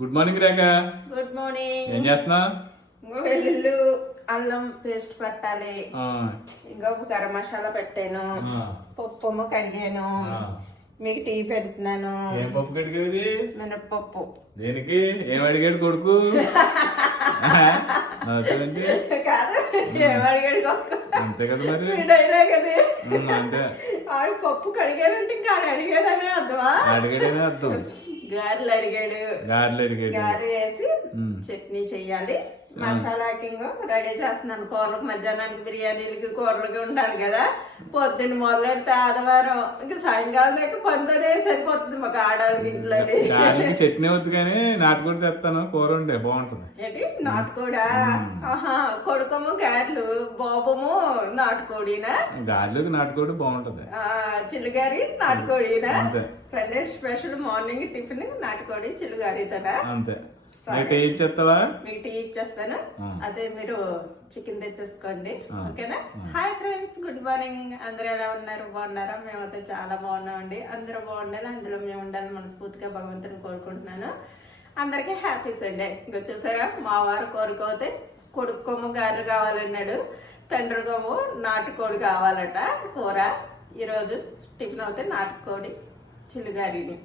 Good morning Rekha. Good morning ఏం చేస్తున్నా? ఇంకో వెల్లుల్లి అల్లం పేస్ట్ పట్టాలి. ఇంకా గరం మసాలా పెట్టాను. పప్పు కడిగాను. మీకు టీ పెడుతున్నాను. ఏం పప్పు కడిగేది మినప్పప్పు. దేనికి? ఏం అడిగాడు కొడుకు? అంతే కదా మరి? కదా పప్పు కడిగాడంటే ఇంకా అడిగాడనే అర్థమా? అడిగాడేనే అర్థం. గారెలు అడిగాడు. గారెలు అడిగాడు. గారెలు వేసి. చట్నీ చెయ్యాలి మసాలాకి ఇంకో రెడీ చేస్తున్నాను. కూరలకు మధ్యాహ్నానికి బిర్యానీలకి కూరలకి ఉండాలి కదా. పొద్దున్న మొదలెడితే ఆదివారం. ఇంకా సాయంకాలం దాకా పనితోనే సరిపోతుంది మాకు ఆడవాళ్ళకి ఇంట్లో చట్నీ వద్దు కానీ నాటుకోడి తెస్తాను. కూర ఉండే బాగుంటుంది. ఏంటి? నాటుకోడా? ఆహా. కొడుకము గారెలు బాబుము నాటుకోడినా? గారెలోకి నాటుకోడి బాగుంటుంది. చిల్లుగారి నాటుకోడినా. సండే స్పెషల్ మార్నింగ్ టిఫిన్ నాటుకోడి చిల్లుగారితోనా? అంతే. మీకు టీ ఇచ్చేస్తాను. ఆ. అదే మీరు చికెన్ తెచ్చేసుకోండి. ఓకేనా? Hi friends good morning. అందరూ ఎలా ఉన్నారు? బాగున్నారా? మేమైతే చాలా బాగున్నామండి. అందరూ బాగుండాలి. అందులో మేము ఉండాలి మనస్ఫూర్తిగా భగవంతుని కోరుకుంటున్నాను. అందరికీ హ్యాపీ సండే. ఇంకా చూసారా? మా వారు కోరుకోతే కొడుకు గారు గారెలు కావాలన్నాడు. తండ్రి కొమ్ము నాటుకోడి కావాలట కూర. ఈరోజు టిఫిన్ అవుతే నాటుకోడి చిల్లుగారిని